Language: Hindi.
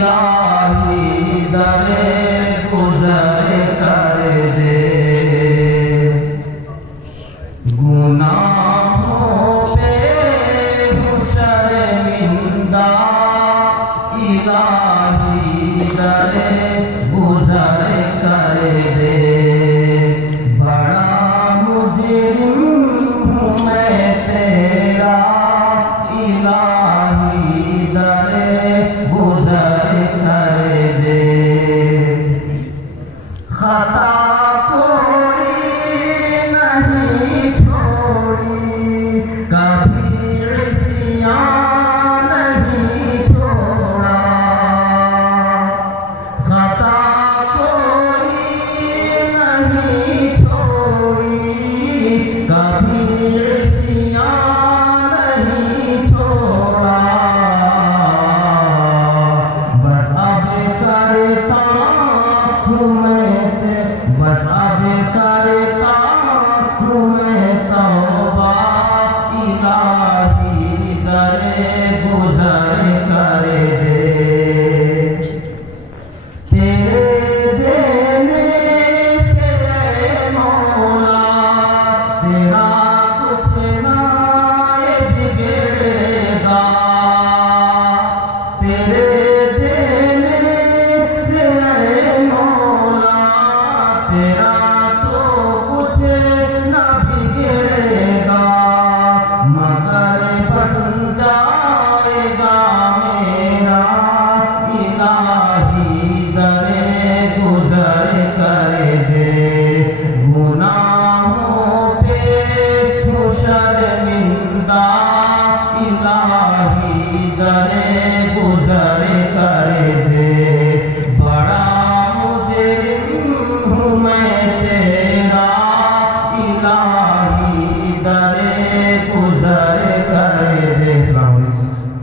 इलाही दरे गुजर कर दे, गुनाहों पे शर्मिंदा इलाही दरे गुजर कर दे। बड़ा मुजरिम हूँ मैं तेरा इलाही दरे गुजर कर दे। खता कोई नहीं छोड़ी, कभी इस्यान नहीं छोड़ा। खता कोई नहीं छोड़ी, कभी इस्यान नहीं छोड़ा। बस अब करता हूँ मैं तौबा इलाही दरे गुजर कर दे। तेरे देने से मौला तेरा कुछ ना बिगड़ेगा। तेरे देने से मौला तेरा तो कुछ ना बिगड़ेगा, मगर बन जाएगा मेरा इलाही दरे गुजर कर दे। गुनाहों पे शर्मिंदा इलाही दरे